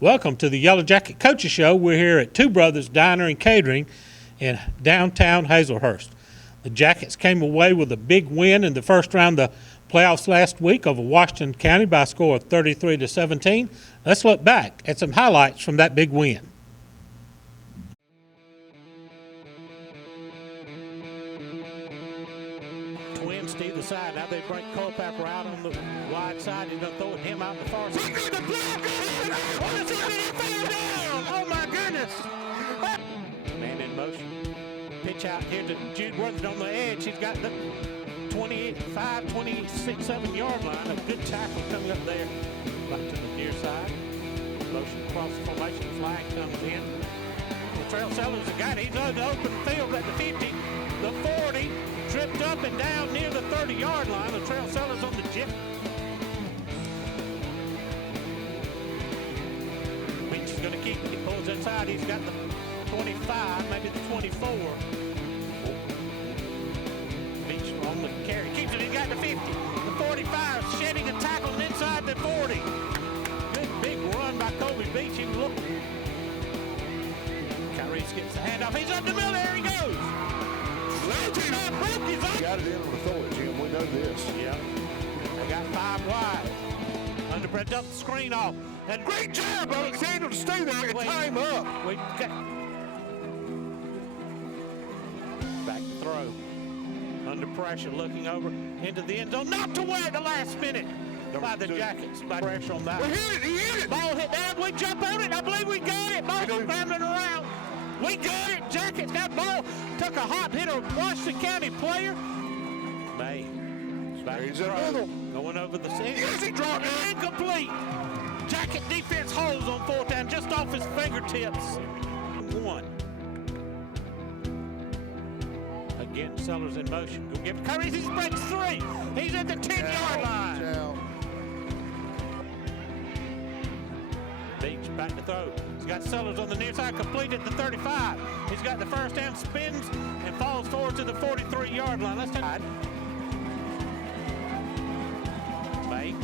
Welcome to the Yellow Jacket Coaches Show. We're here at Two Brothers Diner and Catering in downtown Hazelhurst. The Jackets came away with a big win in the first round of the playoffs last week over Washington County by a score of 33-17. Let's look back at some highlights from that big win. Twins to either side. Now they bring Culpepper out on the wide side. He's going to throw it him out the far side. Oh, my goodness. Man in motion. Pitch out here to Jude Worthington on the edge. He's got the 25, 26, 7-yard line. A good tackle coming up there. Back to the near side. Motion across the formation. Flag comes in. Latrell Sellers, the guy. He's on the open field at the 50, the 40. Tripped up and down near the 30-yard line. Latrell Sellers on the jet. Beach is going to keep it. He pulls inside. He's got the 25, maybe the 24. Beach on the carry. Keeps it. He's got the 50. The 45. Shedding a tackle inside the 40. Big run by Kobe Beach. He looked. Kyrese gets the handoff. He's up the middle. There he goes. Got it in on the throw it, Jim. We know this. Yeah. They got 5 wide. Underbred up the screen off. And Great job, Alexander, to stay there and time up. Back to throw. Under pressure, looking over into the end zone. Not to win at the last minute by the Jackets. By pressure on that. Well, he hit it. Ball hit down. We jump on it. I believe we got it. Ball scrambling around. We got it. Jackets got ball. Took a hop, hit a Washington County player. May. Back to throw. Going over the center. Yes, he dropped it. Incomplete. Jacket defense holds on 4th down just off his fingertips. 1. Again, Sellers in motion. Go give Curry. He breaks 3. He's at the 10-yard line. Beach back to throw. He's got Sellers on the near side, complete at the 35. He's got the first down, spins, and falls forward to the 43-yard line. Let's take it. May.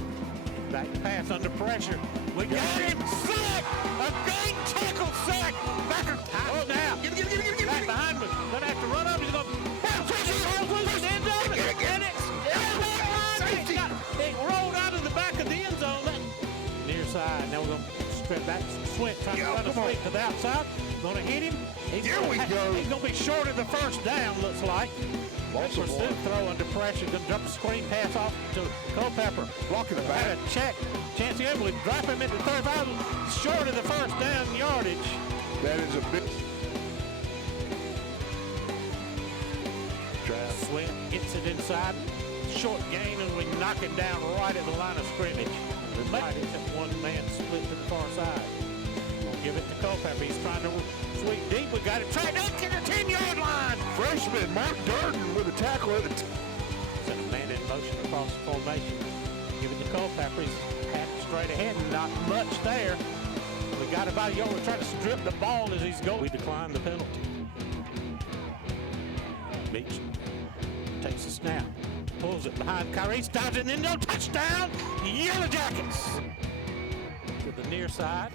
Back pass under pressure. We got him. Sack! A gang tackle sack. Backer. Oh, now. Back behind me. Gonna have to run up. He's gonna it rolled out of the back of the end zone. Near side. Now we're gonna strip back. Swint trying to run a sweep to the outside. Gonna hit him. Here we go. He's gonna be short of the first down, looks like. Pursuit throw under pressure. Gonna drop the screen pass off to Culpepper. Blocking the back. Had a check. Chancey Emily drop him into 35. Short of the first down yardage. That is a big trap. Swint gets it inside. Short gain, and we knock him down right at the line of scrimmage. It's one man split to the far side. We'll give it to Culpepper. He's trying to sweep deep. We got it tracked up to the 10-yard line. Freshman Mark Durden with a tackle at the Send a man in motion across the formation. Give it to Culpepper. He's packed straight ahead and not much there. We got about a yard. We're trying to strip the ball as he's going. We decline the penalty. Beach takes the snap. Pulls it behind Kyrie, stops it, and then no touchdown. Yellow Jackets to the near side.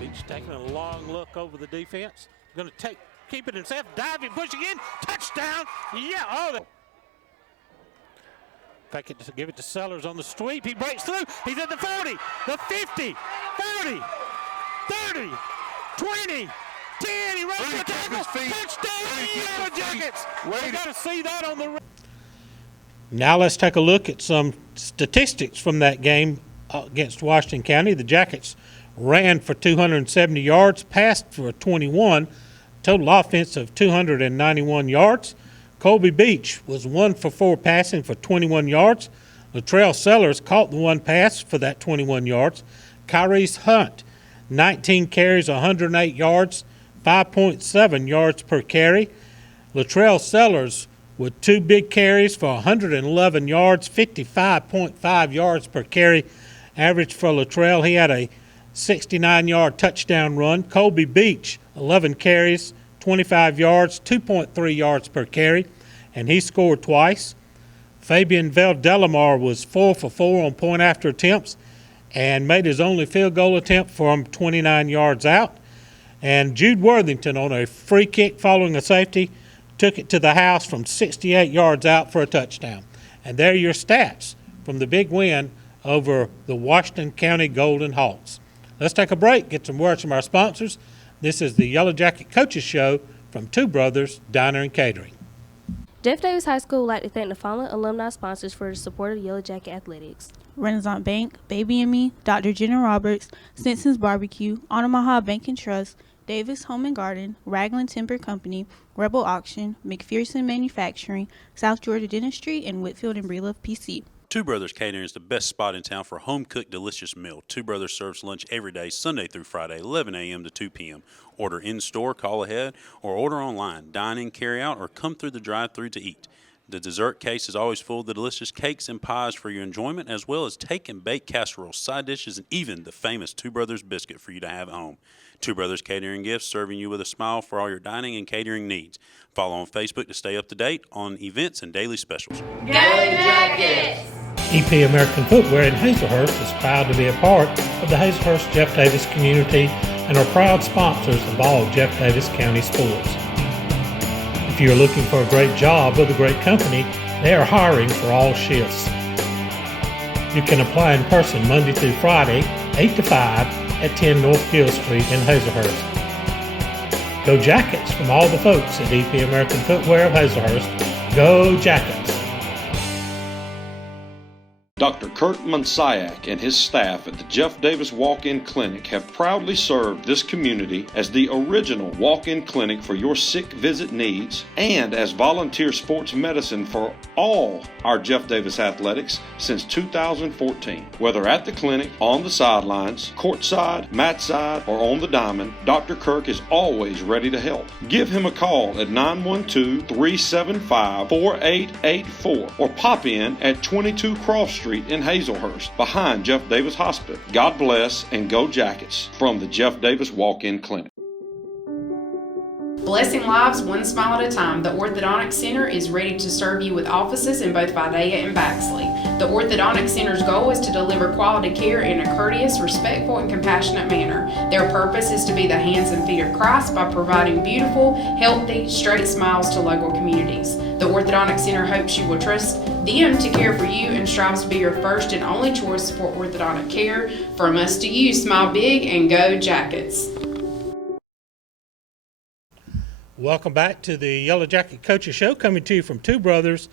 Beach taking a long look over the defense. Going to keep it himself, diving, push again, touchdown. Yeah, oh. Take it, give it to Sellers on the sweep. He breaks through. He's at the 40, the 50, 40, 30, 20. 10. He runs the tackle. Touchdown, Yellow Jackets. We got to see that on the. Now let's take a look at some statistics from that game against Washington County. The Jackets ran for 270 yards, passed for 21, total offense of 291 yards. Colby Beach was 1 for 4 passing for 21 yards. Latrell Sellers caught the one pass for that 21 yards. Kyrese Hunt, 19 carries, 108 yards, 5.7 yards per carry. Latrell Sellers with 2 big carries for 111 yards, 55.5 yards per carry average for Latrell. He had a 69-yard touchdown run. Colby Beach, 11 carries, 25 yards, 2.3 yards per carry, and he scored twice. Fabian Veldelamar was 4 for 4 on point after attempts, and made his only field goal attempt from 29 yards out. And Jude Worthington, on a free kick following a safety, took it to the house from 68 yards out for a touchdown. And there are your stats from the big win over the Washington County Golden Hawks. Let's take a break, get some words from our sponsors. This is the Yellow Jacket Coaches Show from Two Brothers Diner and Catering. Jeff Davis High School would like to thank the following alumni sponsors for the support of Yellow Jacket Athletics: Renaissance Bank, Baby and Me, Dr. Jenna Roberts, Stinson's Barbecue, Omaha Bank and Trust, Davis Home and Garden, Raglan Timber Company, Rebel Auction, McPherson Manufacturing, South Georgia Dentistry, and Whitfield and Breelove PC. Two Brothers Catering is the best spot in town for a home-cooked, delicious meal. Two Brothers serves lunch every day, Sunday through Friday, 11 a.m. to 2 p.m. Order in-store, call ahead, or order online. Dine in, carry out, or come through the drive-thru to eat. The dessert case is always full of the delicious cakes and pies for your enjoyment, as well as take and bake casseroles, side dishes, and even the famous Two Brothers biscuit for you to have at home. Two Brothers Catering Gifts, serving you with a smile for all your dining and catering needs. Follow on Facebook to stay up to date on events and daily specials. Go Jackets! EP American Footwear in Hazelhurst is proud to be a part of the Hazelhurst Jeff Davis community and are proud sponsors of all Jeff Davis County sports. If you're looking for a great job with a great company, they are hiring for all shifts. You can apply in person Monday through Friday, 8 to 5 at 10 North Gill Street in Hazelhurst. Go Jackets from all the folks at EP American Footwear of Hazelhurst. Go Jackets! Dr. Kurt Monsiak and his staff at the Jeff Davis Walk-In Clinic have proudly served this community as the original walk-in clinic for your sick visit needs and as volunteer sports medicine for all our Jeff Davis athletics since 2014. Whether at the clinic, on the sidelines, courtside, mat side, or on the diamond, Dr. Kirk is always ready to help. Give him a call at 912-375-4884 or pop in at 22 Cross Street in Hazelhurst, behind Jeff Davis Hospital. God bless and go Jackets from the Jeff Davis Walk-In Clinic. Blessing lives one smile at a time, the Orthodontic Center is ready to serve you with offices in both Vidalia and Baxley. The Orthodontic Center's goal is to deliver quality care in a courteous, respectful, and compassionate manner. Their purpose is to be the hands and feet of Christ by providing beautiful, healthy, straight smiles to local communities. The Orthodontic Center hopes you will trust them to care for you and strives to be your first and only choice for orthodontic care. From us to you, smile big and go Jackets. Welcome back to the Yellow Jacket Coaches Show, coming to you from Two Brothers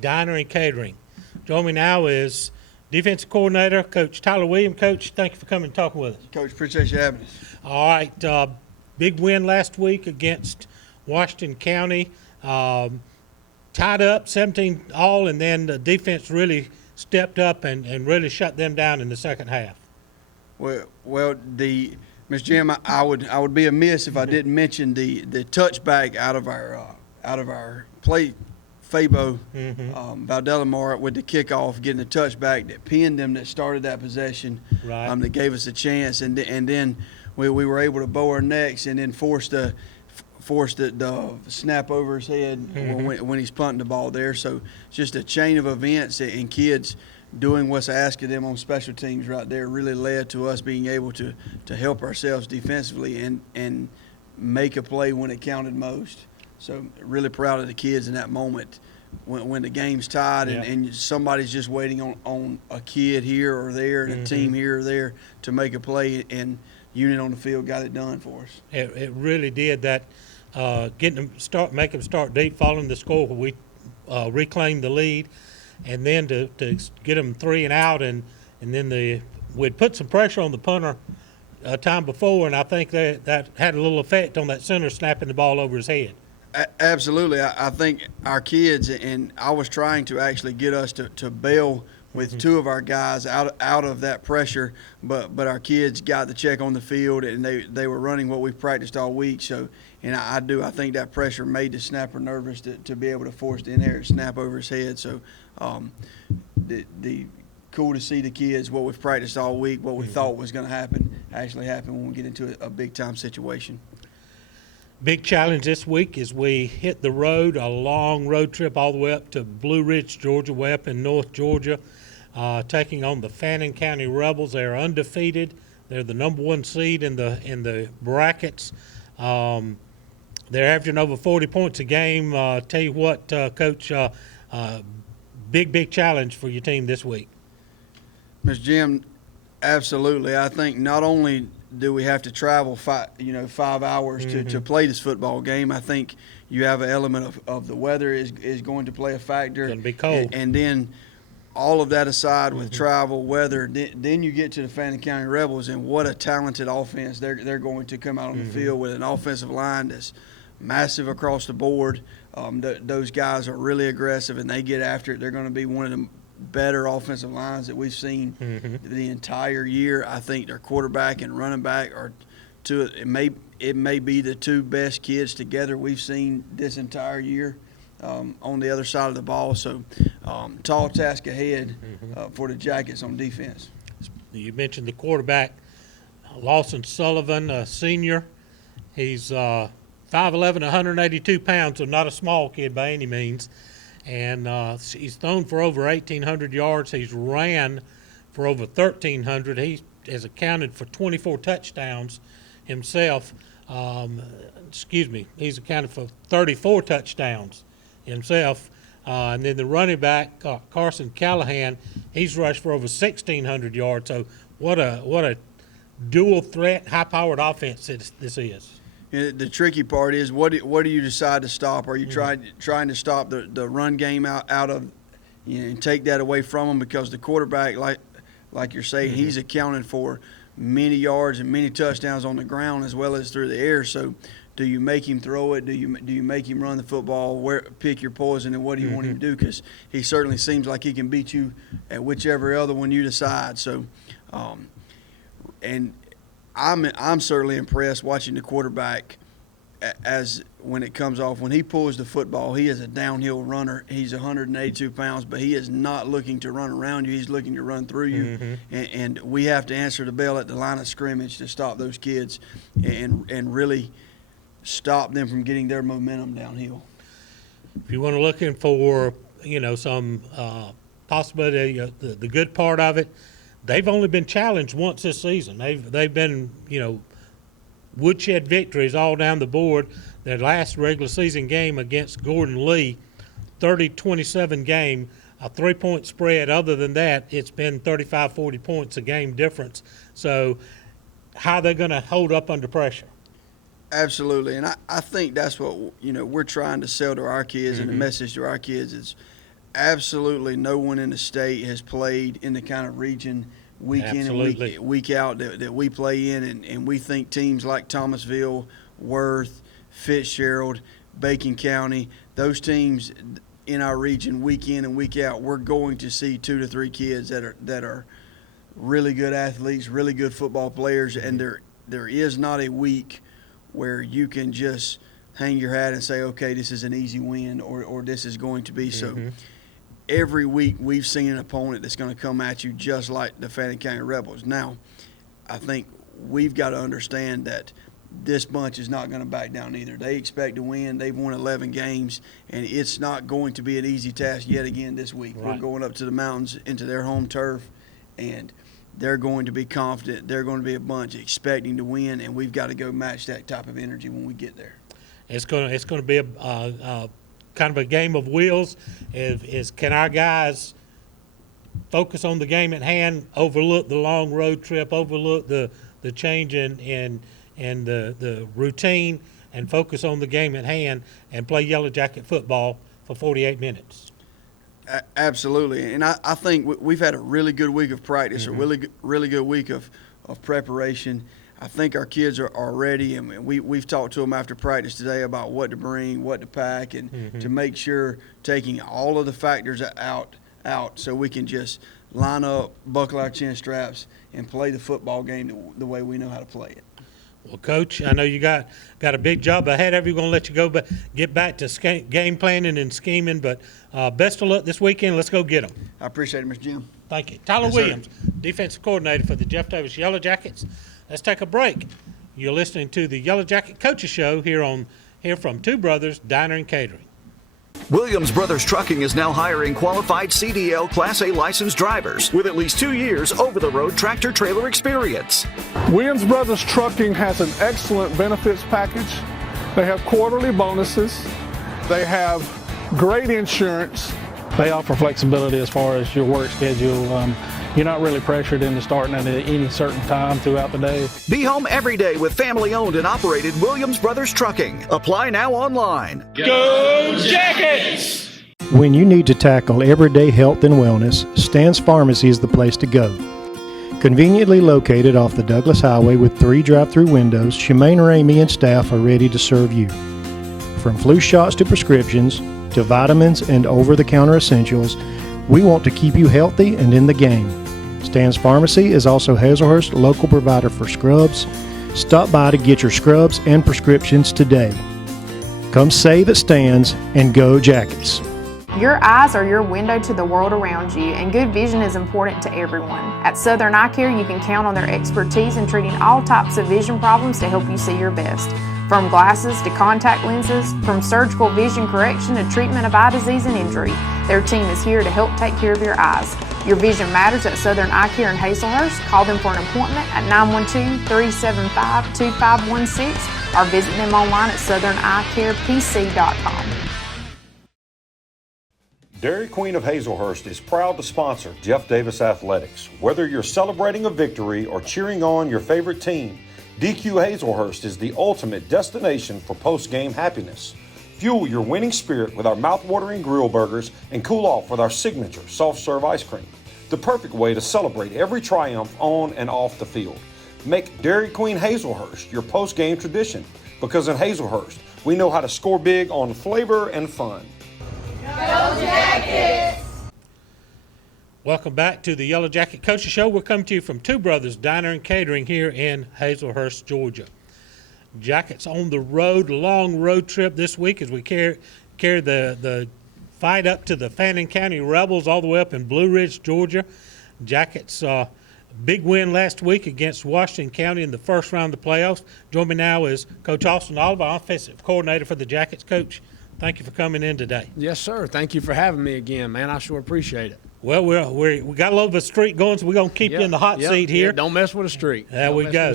Diner and Catering. Joining me now is defensive coordinator, Coach Tyler Williams. Coach, thank you for coming and talking with us. Coach, appreciate you having us. All right, big win last week against Washington County. Tied up 17-all, and then the defense really stepped up and really shut them down in the second half. Well, Ms. Jim, I would be amiss if I didn't mention the touchback out of our play. Fabo Valdelamar with the kickoff, getting the touchback that pinned them, that started that possession, right. That gave us a chance, and then we were able to bow our necks and then force the snap over his head when he's punting the ball there. So just a chain of events and kids doing what's asked of them on special teams right there really led to us being able to help ourselves defensively and make a play when it counted most. So really proud of the kids in that moment when the game's tied and somebody's just waiting on a kid here or there and a team here or there to make a play, and unit on the field got it done for us. It really did that. Getting them make them start deep, following the score where we reclaimed the lead, and then to get them 3 and out, and then we'd put some pressure on the punter time before, and I think that had a little effect on that center snapping the ball over his head. Absolutely. I think our kids, and I was trying to actually get us to bail with 2 of our guys out of that pressure, but our kids got the check on the field, and they were running what we've practiced all week. So, and I think that pressure made the snapper nervous to be able to force the inherent snap over his head. So the cool to see the kids, what we've practiced all week, what we thought was going to happen, actually happen when we get into a big-time situation. Big challenge this week is we hit the road, a long road trip all the way up to Blue Ridge, Georgia, way up in North Georgia. taking on the Fannin County Rebels. They are undefeated. They're the number 1 seed in the brackets. They're averaging over 40 points a game. Tell you what, Coach, big challenge for your team this week. Mr. Jim, absolutely. I think not only do we have to travel 5 hours to play this football game, I think you have an element of the weather is going to play a factor. It's going to be cold. And then all of that aside with travel, weather, then you get to the Fannin County Rebels, and what a talented offense they're going to come out on the field with, an offensive line that's massive across the board. Those guys are really aggressive, and they get after it. They're going to be one of the better offensive lines that we've seen the entire year. I think their quarterback and running back are it may be the 2 best kids together we've seen this entire year. On the other side of the ball. So tall task ahead for the Jackets on defense. You mentioned the quarterback, Lawson Sullivan, a senior. He's 5'11", 182 pounds, so not a small kid by any means. And he's thrown for over 1,800 yards. He's ran for over 1,300. He has accounted for 24 touchdowns himself. He's accounted for 34 touchdowns himself. And then the running back, Carson Callahan, he's rushed for over 1,600 yards. So what a dual threat, high-powered offense this is. The tricky part is what do you decide to stop? Are you trying to stop the run game out of and take that away from them, because the quarterback, like you're saying, he's accounted for many yards and many touchdowns on the ground as well as through the air. So do you make him throw it? Do you make him run the football? Pick your poison, and what do you want him to do? Because he certainly seems like he can beat you at whichever other one you decide. So, and I'm certainly impressed watching the quarterback as when it comes off. When he pulls the football, he is a downhill runner. He's 182 pounds, but he is not looking to run around you. He's looking to run through you. And we have to answer the bell at the line of scrimmage to stop those kids and really stop them from getting their momentum downhill. If you want to look in for, some possibility, the good part of it, they've only been challenged once this season. They've been, woodshed victories all down the board. Their last regular season game against Gordon Lee, 30-27 game, a 3-point spread. Other than that, it's been 35, 40 points a game difference. So how are they going to hold up under pressure? Absolutely, and I think that's what we're trying to sell to our kids, and the message to our kids is absolutely no one in the state has played in the kind of region week in and week out that we play in, and we think teams like Thomasville, Worth, Fitzgerald, Bacon County, those teams in our region week in and week out, we're going to see 2 to 3 kids that are really good athletes, really good football players, and there is not a week where you can just hang your hat and say, okay, this is an easy win or this is going to be. So every week we've seen an opponent that's going to come at you just like the Fannin County Rebels. Now, I think we've got to understand that this bunch is not going to back down either. They expect to win. They've won 11 games, and it's not going to be an easy task yet again this week. Right. We're going up to the mountains into their home turf, and they're going to be confident. They're going to be a bunch expecting to win, and we've got to go match that type of energy when we get there. It's going to be a kind of a game of wheels. Can our guys focus on the game at hand, overlook the long road trip, overlook the change in the routine, and focus on the game at hand and play Yellow Jacket football for 48 minutes? Absolutely, and I think we've had a really good week of practice, a really good week of preparation. I think our kids are ready, and we've talked to them after practice today about what to bring, what to pack, and to make sure taking all of the factors out so we can just line up, buckle our chin straps, and play the football game the way we know how to play it. Well, Coach, I know you got a big job ahead of you. We're going to let you go, but get back to game planning and scheming. But best of luck this weekend. Let's go get them. I appreciate it, Mr. Jim. Thank you. Tyler Williams, defensive coordinator for the Jeff Davis Yellow Jackets. Let's take a break. You're listening to the Yellow Jacket Coaches Show here from Two Brothers Diner and Catering. Williams Brothers Trucking is now hiring qualified CDL Class A licensed drivers with at least 2 years over-the-road tractor-trailer experience. Williams Brothers Trucking has an excellent benefits package. They have quarterly bonuses. They have great insurance. They offer flexibility as far as your work schedule. You're not really pressured into starting at any certain time throughout the day. Be home every day with family-owned and operated Williams Brothers Trucking. Apply now online. Go Jackets! When you need to tackle everyday health and wellness, Stan's Pharmacy is the place to go. Conveniently located off the Douglas Highway with 3 drive-through windows, Shemaine Ramey and staff are ready to serve you. From flu shots to prescriptions, to vitamins and over-the-counter essentials, we want to keep you healthy and in the game. Stan's Pharmacy is also Hazelhurst's local provider for scrubs. Stop by to get your scrubs and prescriptions today. Come save at Stan's and go Jackets. Your eyes are your window to the world around you, and good vision is important to everyone. At Southern Eye Care, you can count on their expertise in treating all types of vision problems to help you see your best. From glasses to contact lenses, from surgical vision correction to treatment of eye disease and injury, their team is here to help take care of your eyes. Your vision matters at Southern Eye Care in Hazelhurst. Call them for an appointment at 912-375-2516 or visit them online at southernEyeCarePC.com. Dairy Queen of Hazelhurst is proud to sponsor Jeff Davis Athletics. Whether you're celebrating a victory or cheering on your favorite team, DQ Hazelhurst is the ultimate destination for post-game happiness. Fuel your winning spirit with our mouth-watering grill burgers and cool off with our signature soft-serve ice cream. The perfect way to celebrate every triumph on and off the field. Make Dairy Queen Hazelhurst your post-game tradition, because in Hazelhurst, we know how to score big on flavor and fun. Go Jackets! Welcome back to the Yellow Jacket Coaches Show. We're coming to you from Two Brothers Diner and Catering here in Hazelhurst, Georgia. Jackets on the road, long road trip this week as we carry the fight up to the Fannin County Rebels all the way up in Blue Ridge, Georgia. Jackets big win last week against Washington County in the first round of the playoffs. Join me now is Coach Austin Oliver, offensive coordinator for the Jackets. Coach, thank you for coming in today. Yes, sir. Thank you for having me again, man. I sure appreciate it. Well, we got a little bit of streak going, so we're going to keep you in the hot seat here. Yeah, don't mess with a streak. There we go.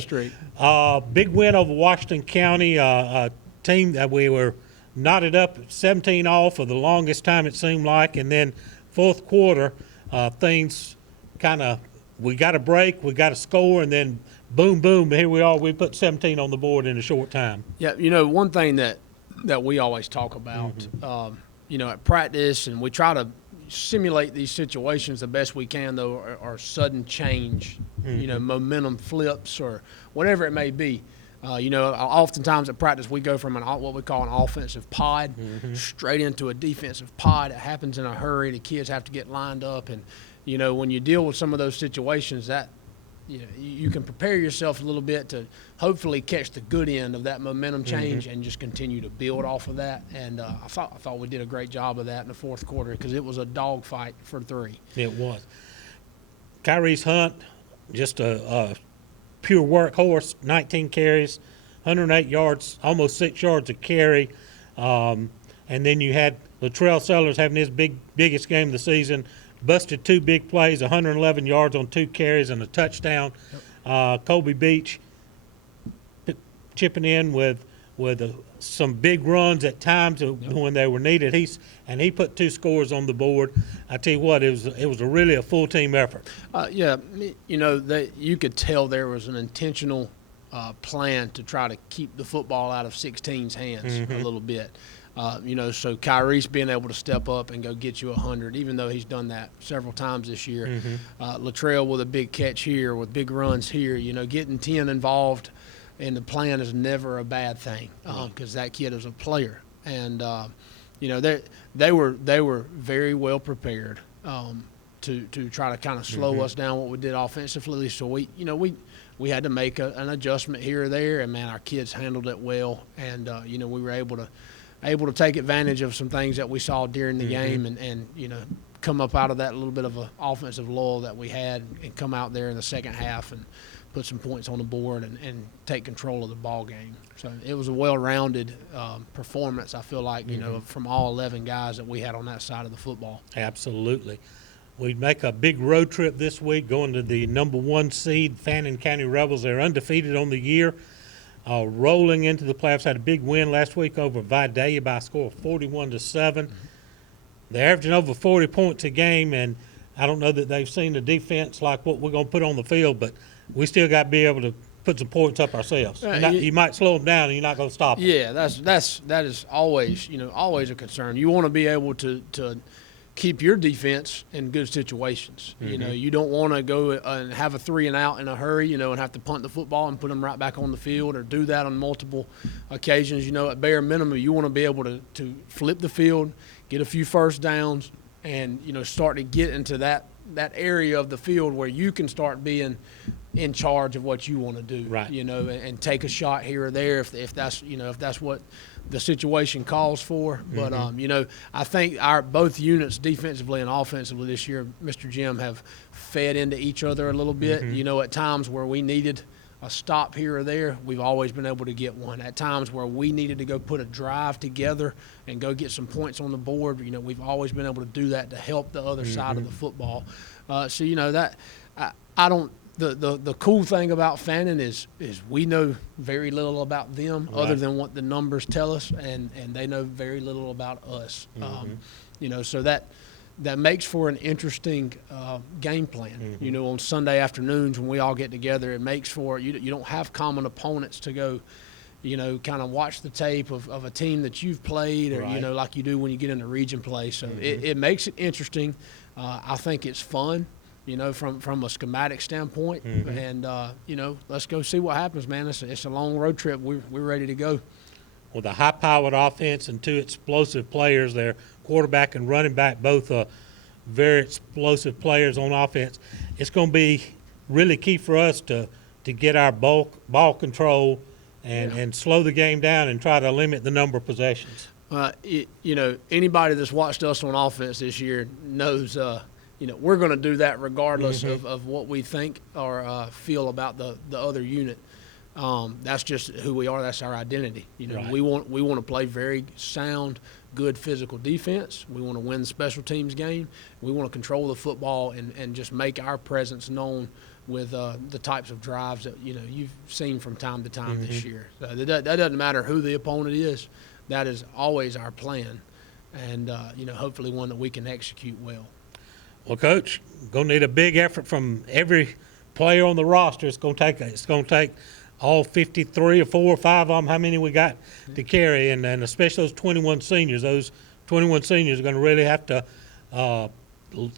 Big win over Washington County, a team that we were knotted up 17 all for the longest time it seemed like, and then fourth quarter, things kind of, we got a break, we got a score, and then boom, boom, here we are. We put 17 on the board in a short time. Yeah, one thing that we always talk about, at practice, and we try to simulate these situations the best we can, though, are sudden change, momentum flips or whatever it may be. Oftentimes at practice we go from what we call an offensive pod straight into a defensive pod. It happens in a hurry. The kids have to get lined up, and when you deal with some of those situations, that you can prepare yourself a little bit to hopefully catch the good end of that momentum change and just continue to build off of that. And I thought we did a great job of that in the fourth quarter because it was a dogfight for 3. It was. Kyrie's Hunt, just a pure workhorse, 19 carries, 108 yards, almost 6 yards a carry. And then you had Latrell Sellers having his biggest game of the season, busted 2 big plays, 111 yards on 2 carries and a touchdown. Colby Beach chipping in with some big runs at times when they were needed. He put 2 scores on the board. I tell you what, it was really a full team effort. You could tell there was an intentional plan to try to keep the football out of 16's hands a little bit. So Kyrie's being able to step up and go get you 100, even though he's done that several times this year. Latrell with a big catch here, with big runs here. Getting 10 involved in the plan is never a bad thing because that kid is a player. And, they were very well prepared to try to kind of slow us down what we did offensively. So we had to make an adjustment here or there, and, man, our kids handled it well. And, we were able to take advantage of some things that we saw during the game and come up out of that little bit of an offensive lull that we had and come out there in the second half and put some points on the board, and take control of the ball game. So it was a well-rounded performance, I feel like, you know, from all 11 guys that we had on that side of the football. Absolutely. We make a big road trip this week going to the number 1 seed, Fannin County Rebels. They're undefeated on the year, rolling into the playoffs. Had a big win last week over Vidalia by a score of 41-7. They're averaging over 40 points a game, and I don't know that they've seen the defense like what we're going to put on the field, but we still got to be able to put some points up ourselves. You might slow them down, and you're not going to stop them. Yeah, that is always, you know, always a concern. You want to be able to keep your defense in good situations. You know, you don't want to go and have a 3 and out in a hurry, you know, and have to punt the football and put them right back on the field, or do that on multiple occasions. You know, at bare minimum, you want to be able to flip the field, get a few first downs, and, you know, start to get into that area of the field where you can start being in charge of what you want to do, right? You know, and take a shot here or there if that's, you know, if that's what the situation calls for. But you know, I think our both units, defensively and offensively this year, Mr. Jim, have fed into each other a little bit. You know, at times where we needed a stop here or there, we've always been able to get one. At times where we needed to go put a drive together and go get some points on the board, you know, we've always been able to do that to help the other side of the football. So, you know, that I don't – the cool thing about Fannin is we know very little about them other than what the numbers tell us, and they know very little about us. You know, so that makes for an interesting game plan. You know, on Sunday afternoons when we all get together, it makes for you don't have common opponents to go, you know, kind of watch the tape of a team that you've played, or you know, like you do when you get into region play. So it makes it interesting. I think it's fun, you know, from a schematic standpoint. And you know, let's go see what happens, man. It's a long road trip. We're ready to go. With a high-powered offense and 2 explosive players, their quarterback and running back, both very explosive players on offense, it's going to be really key for us to get our ball control and slow the game down and try to limit the number of possessions. You know, anybody that's watched us on offense this year knows, you know, we're going to do that regardless of what we think or feel about the other unit. That's just who we are. That's our identity. You know, we want to play very sound, good physical defense. We want to win the special teams game. We want to control the football and just make our presence known with the types of drives that, you know, you've seen from time to time this year. So that doesn't matter who the opponent is. That is always our plan, and you know, hopefully one that we can execute well. Well, Coach, going to need a big effort from every player on the roster. It's going to take all 53 or 4 or 5 of them, how many we got to carry, and especially those 21 seniors. Those 21 seniors are going to really have to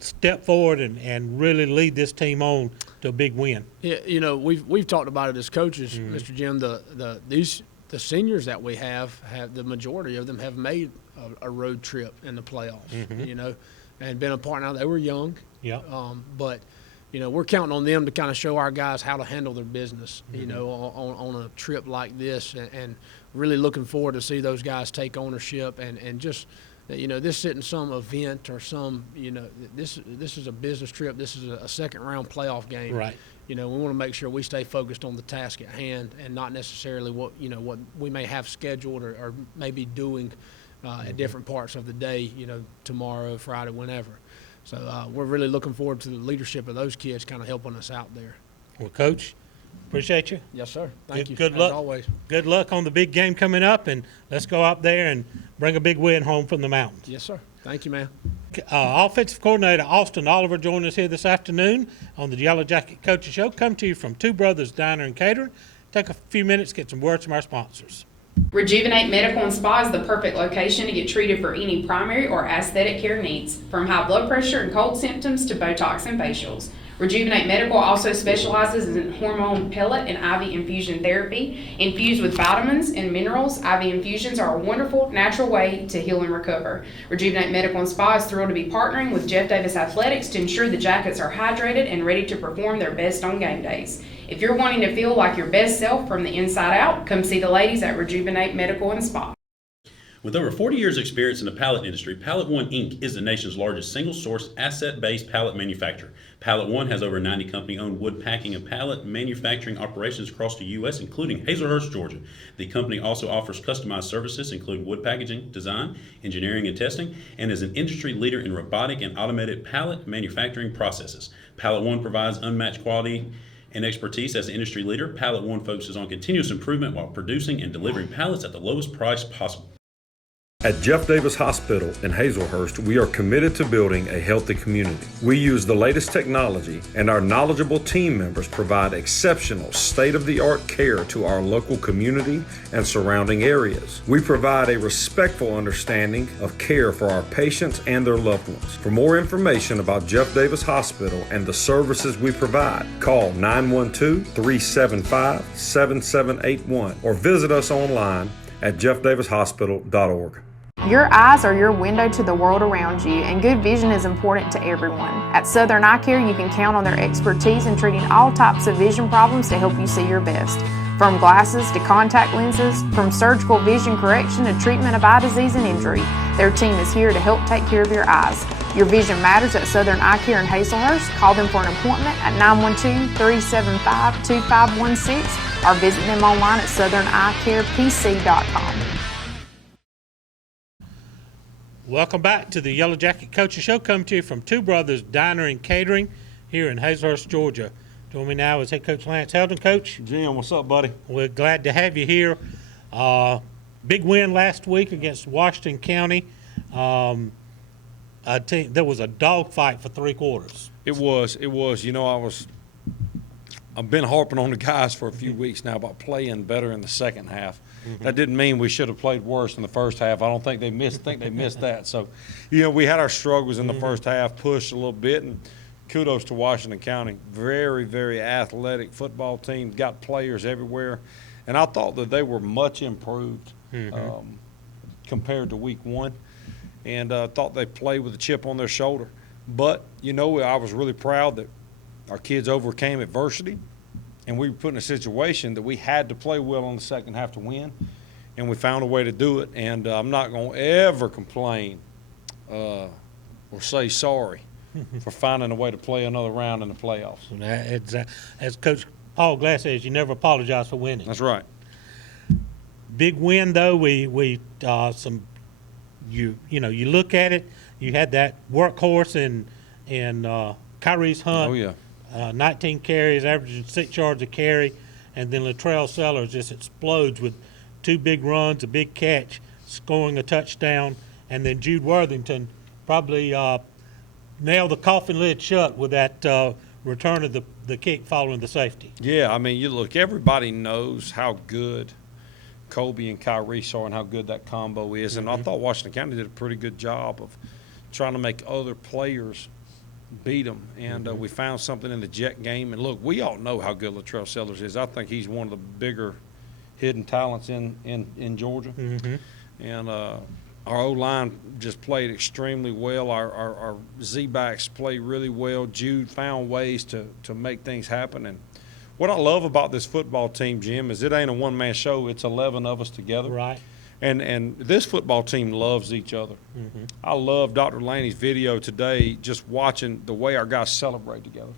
step forward and really lead this team on to a big win. Yeah, you know, we've talked about it as coaches, Mr. Jim. The seniors that we have the majority of them have made a road trip in the playoffs. You know, and been a part. Now they were young, but you know, we're counting on them to kind of show our guys how to handle their business, you know, on a trip like this, and really looking forward to see those guys take ownership and just, you know, this isn't some event or some, you know, this is a business trip. This is a second round playoff game. Right. You know, we want to make sure we stay focused on the task at hand and not necessarily what we may have scheduled or maybe doing at different parts of the day, you know, tomorrow, Friday, whenever. So we're really looking forward to the leadership of those kids kind of helping us out there. Well, Coach, appreciate you. Yes, sir. Thank you. Good luck. As always. Good luck on the big game coming up, and let's go out there and bring a big win home from the mountains. Yes, sir. Thank you, man. Offensive coordinator Austin Oliver joined us here this afternoon on the Yellow Jacket Coaches Show. Come to you from Two Brothers Diner and Catering. Take a few minutes, get some words from our sponsors. Rejuvenate Medical and Spa is the perfect location to get treated for any primary or aesthetic care needs, from high blood pressure and cold symptoms to Botox and facials. Rejuvenate Medical also specializes in hormone pellet and IV infusion therapy. Infused with vitamins and minerals, IV infusions are a wonderful, natural way to heal and recover. Rejuvenate Medical and Spa is thrilled to be partnering with Jeff Davis Athletics to ensure the Jackets are hydrated and ready to perform their best on game days. If you're wanting to feel like your best self from the inside out, come see the ladies at Rejuvenate Medical and Spa. With over 40 years' experience in the pallet industry, Pallet One Inc. is the nation's largest single-source, asset-based pallet manufacturer. Pallet One has over 90 company-owned wood packing and pallet manufacturing operations across the U.S., including Hazelhurst, Georgia. The company also offers customized services, including wood packaging, design, engineering, and testing, and is an industry leader in robotic and automated pallet manufacturing processes. Pallet One provides unmatched quality and expertise as the industry leader. Pallet One focuses on continuous improvement while producing and delivering pallets at the lowest price possible. At Jeff Davis Hospital in Hazelhurst, we are committed to building a healthy community. We use the latest technology, and our knowledgeable team members provide exceptional state-of-the-art care to our local community and surrounding areas. We provide a respectful understanding of care for our patients and their loved ones. For more information about Jeff Davis Hospital and the services we provide, call 912-375-7781 or visit us online at jeffdavishospital.org. Your eyes are your window to the world around you, and good vision is important to everyone. At Southern Eye Care, you can count on their expertise in treating all types of vision problems to help you see your best. From glasses to contact lenses, from surgical vision correction to treatment of eye disease and injury, their team is here to help take care of your eyes. Your vision matters at Southern Eye Care in Hazelhurst. Call them for an appointment at 912-375-2516 or visit them online at southernEyeCarePC.com. Welcome back to the Yellow Jacket Coaching Show, coming to you from Two Brothers Diner and Catering here in Hazelhurst, Georgia. Join me now is head coach Lance Heldon. Coach Jim, what's up, buddy? We're glad to have you here. Big win last week against Washington County. There was a dogfight for 3 quarters. It was. You know, I've been harping on the guys for a few weeks now about playing better in the second half. Mm-hmm. That didn't mean we should have played worse in the first half. I don't think they missed that. So, you know, we had our struggles in the first half, pushed a little bit, and kudos to Washington County. Very, very athletic football team, got players everywhere. And I thought that they were much improved compared to week 1, and thought they played with a chip on their shoulder. But, you know, I was really proud that our kids overcame adversity, and we were put in a situation that we had to play well on the second half to win, and we found a way to do it. And I'm not going to ever complain or say sorry for finding a way to play another round in the playoffs. As Coach Paul Glass says, you never apologize for winning. That's right. Big win, though. You look at it. You had that workhorse in Kyrie's Hunt. Oh yeah. 19 carries, averaging 6 yards a carry, and then Latrell Sellers just explodes with 2 big runs, a big catch, scoring a touchdown, and then Jude Worthington probably nailed the coffin lid shut with that return of the kick following the safety. Yeah, I mean, you look, everybody knows how good Kobe and Kyrie are and how good that combo is, and I thought Washington County did a pretty good job of trying to make other players beat them, and we found something in the jet game. And look, we all know how good Latrell Sellers is. I think he's one of the bigger hidden talents in Georgia. And our O-line just played extremely well. Our Z-backs played really well. Jude found ways to make things happen. And what I love about this football team, Jim, is it ain't a one-man show. It's 11 of us together. Right. And this football team loves each other. I love Dr. Laney's video today, just watching the way our guys celebrate together.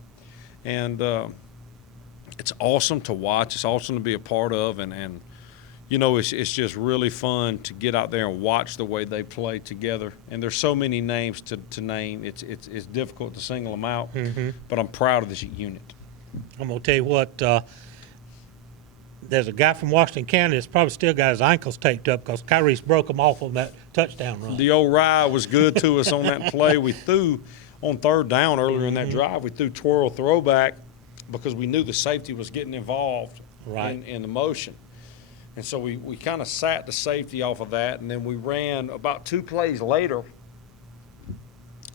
And it's awesome to watch. It's awesome to be a part of. And you know, it's just really fun to get out there and watch the way they play together. And there's so many names to name. It's difficult to single them out. But I'm proud of this unit. I'm going to tell you what, there's a guy from Washington County that's probably still got his ankles taped up because Kyrie's broke them off on that touchdown run. The old Rye was good to us on that play. We threw on 3rd down earlier in that drive. We threw twirl throwback because we knew the safety was getting involved in the motion. And so we kind of sat the safety off of that, and then we ran about 2 plays later.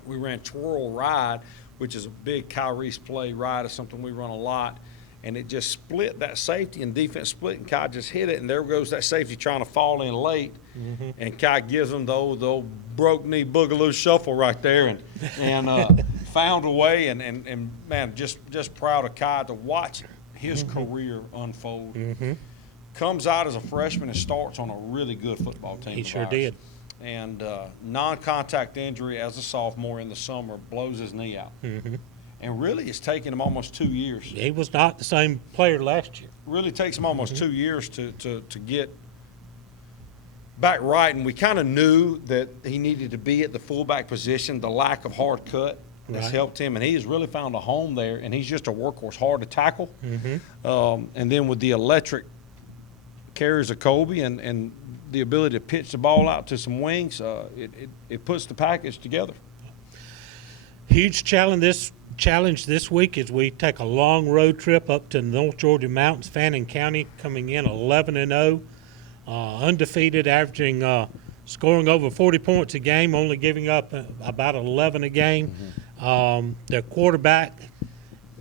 We ran twirl ride, which is a big Kyrie's play. Ride is something we run a lot. And it just split that safety, and defense split, and Kai just hit it, and there goes that safety trying to fall in late. And Kai gives them the old broke knee boogaloo shuffle right there, and found a way, and man, just proud of Kai to watch his career unfold. comes out as a freshman and starts on a really good football team. He of sure ours. did. And non-contact injury as a sophomore in the summer, blows his knee out. Mm-hmm. And really, it's taken him almost 2 years. He was not the same player last year. Really takes him almost 2 years to get back right. And we kind of knew that he needed to be at the fullback position. The lack of hard cut has helped him, and he has really found a home there. And he's just a workhorse, hard to tackle. Mm-hmm. And then with the electric carries of Kobe and the ability to pitch the ball out to some wings, it puts the package together. Huge challenge this week is we take a long road trip up to North Georgia Mountains, Fannin County, coming in 11-0, undefeated, averaging scoring over 40 points a game, only giving up about 11 a game. Mm-hmm. Their quarterback,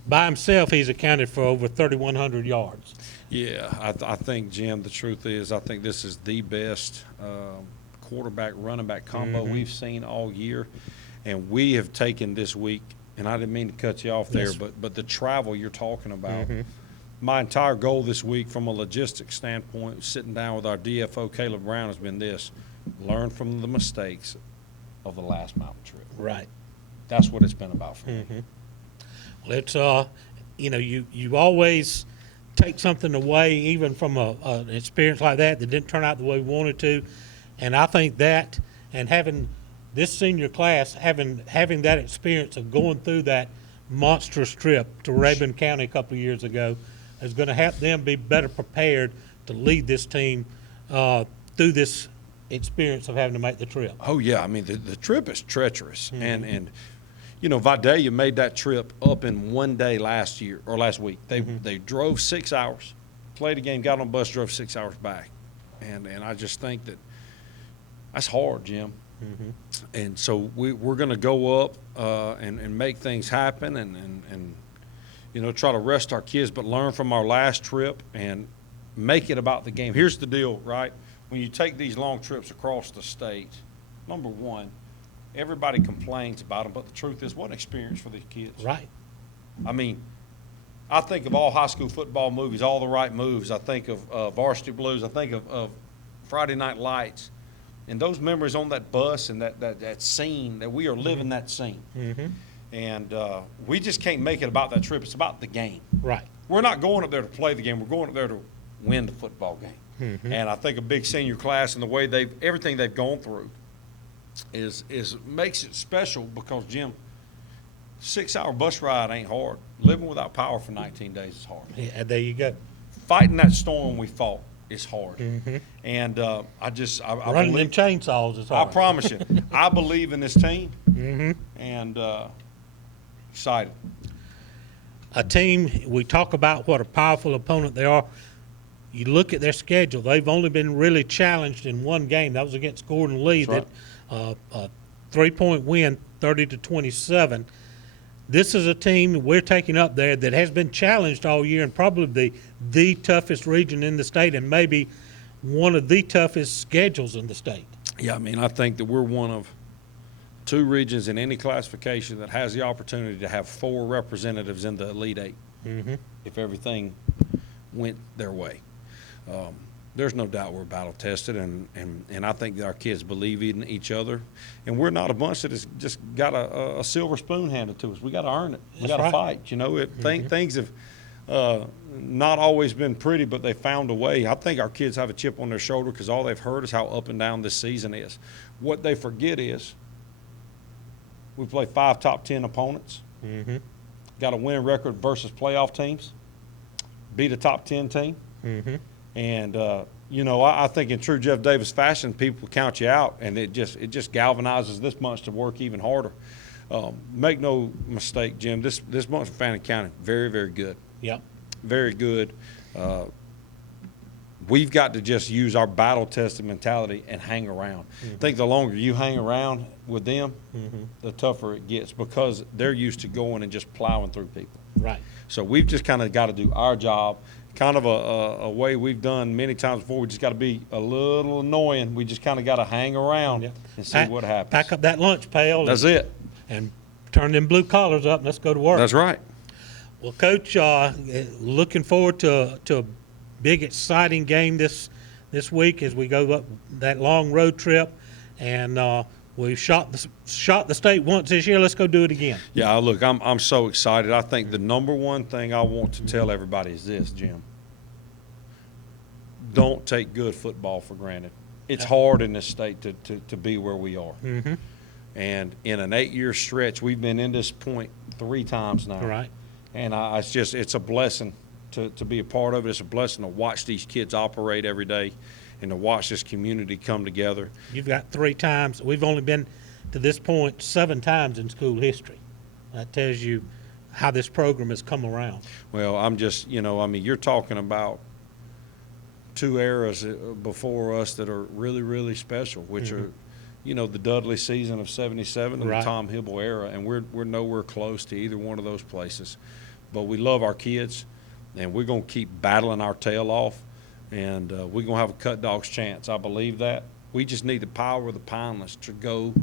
by himself, he's accounted for over 3,100 yards. Yeah, I think, Jim, the truth is I think this is the best quarterback-running back combo we've seen all year. And we have taken this week, and I didn't mean to cut you off there, but the travel you're talking about, my entire goal this week from a logistics standpoint, sitting down with our DFO, Caleb Brown, has been this: learn from the mistakes of the last mountain trip. Right. That's what it's been about for me. Well, it's, you always take something away, even from an experience like that didn't turn out the way we wanted to. And I think that, and having this senior class, having that experience of going through that monstrous trip to Rabun County a couple of years ago, is going to help them be better prepared to lead this team through this experience of having to make the trip. Oh, yeah. I mean, the trip is treacherous. And Vidalia made that trip up in one day last week. They drove 6 hours, played a game, got on a bus, drove 6 hours back. And I just think that's hard, Jim. And so we're going to go up and make things happen and try to rest our kids, but learn from our last trip and make it about the game. Here's the deal, right? When you take these long trips across the state, number one, everybody complains about them, but the truth is, what an experience for these kids. Right. I mean, I think of all high school football movies, All the Right Moves. I think of Varsity Blues. I think of Friday Night Lights. And those memories on that bus and that scene, that we are living that scene. And we just can't make it about that trip. It's about the game. Right. We're not going up there to play the game. We're going up there to win the football game. And I think a big senior class and the way everything they've gone through is makes it special because, Jim, 6-hour bus ride ain't hard. Living without power for 19 days is hard. Yeah, there you go. Fighting that storm we fought is hard. And I running believe, them chainsaws is hard. I promise you, I believe in this team. And excited. A team, we talk about what a powerful opponent they are. You look at their schedule, they've only been really challenged in one game. That was against Gordon Lee. That's A 3-point win, 30-27. This is a team we're taking up there that has been challenged all year and probably the toughest region in the state and maybe one of the toughest schedules in the state. Yeah, I mean, I think that we're one of 2 regions in any classification that has the opportunity to have 4 representatives in the Elite 8 if everything went their way. There's no doubt we're battle tested, and I think that our kids believe in each other. And we're not a bunch that has just got a silver spoon handed to us. We got to earn it. We got to fight. Things have not always been pretty, but they found a way. I think our kids have a chip on their shoulder because all they've heard is how up and down this season is. What they forget is we play 5 top 10 opponents, got a winning record versus playoff teams, beat a top 10 team. And, I think in true Jeff Davis fashion, people count you out, and it just galvanizes this bunch to work even harder. Make no mistake, Jim, this bunch of Fannin County, very, very good. Yep. Very good. We've got to just use our battle-tested mentality and hang around. I think the longer you hang around with them, the tougher it gets because they're used to going and just plowing through people. Right. So we've just kind of got to do our job. Kind of a way we've done many times before. We just got to be a little annoying. We just kind of got to hang around and see what happens. Pack up that lunch pail. That's it. And turn them blue collars up and let's go to work. That's right. Well, Coach, looking forward to big exciting game this week as we go up that long road trip, and we've shot the state once this year. Let's go do it again. Yeah, look, I'm so excited. I think the number one thing I want to tell everybody is this, Jim. Don't take good football for granted. It's hard in this state to be where we are. Mm-hmm. And in an 8-year stretch, we've been in this point 3 times now. Right. And it's a blessing to be a part of it. It's a blessing to watch these kids operate every day and to watch this community come together. You've got 3 times. We've only been to this point 7 times in school history. That tells you how this program has come around. Well, I'm just, you're talking about 2 eras before us that are really, really special, which are, the Dudley season of '77 and Right. the Tom Hibble era, and we're nowhere close to either one of those places. But we love our kids, and we're going to keep battling our tail off, and we're going to have a cut dog's chance. I believe that. We just need the power of the Pineless to go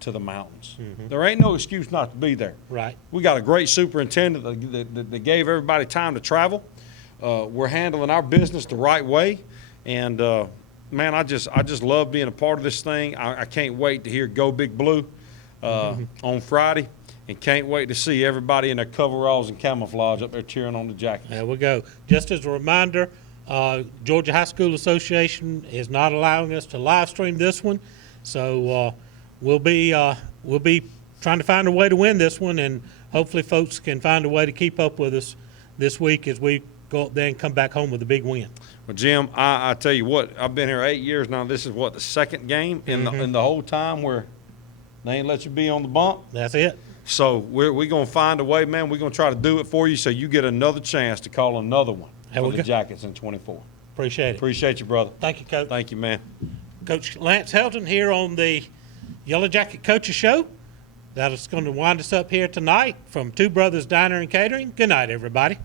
to the mountains. Mhm. There ain't no excuse not to be there. Right. We got a great superintendent that gave everybody time to travel. We're handling our business the right way, and man, I just love being a part of this thing. I can't wait to hear "Go Big Blue" on Friday, and can't wait to see everybody in their coveralls and camouflage up there cheering on the Jackets. There we go. Just as a reminder, Georgia High School Association is not allowing us to live stream this one, so we'll be trying to find a way to win this one, and hopefully folks can find a way to keep up with us this week as we go up there and come back home with a big win. Well, Jim, I tell you what, I've been here 8 years now. This is the 2nd game in the whole time where they ain't let you be on the bump. That's it. So we're going to find a way, man. We're going to try to do it for you so you get another chance to call another one for the Jackets in 24. Appreciate it. Appreciate you, brother. Thank you, Coach. Thank you, man. Coach Lance Helton here on the Yellow Jacket Coaches Show. That is going to wind us up here tonight from Two Brothers Diner and Catering. Good night, everybody.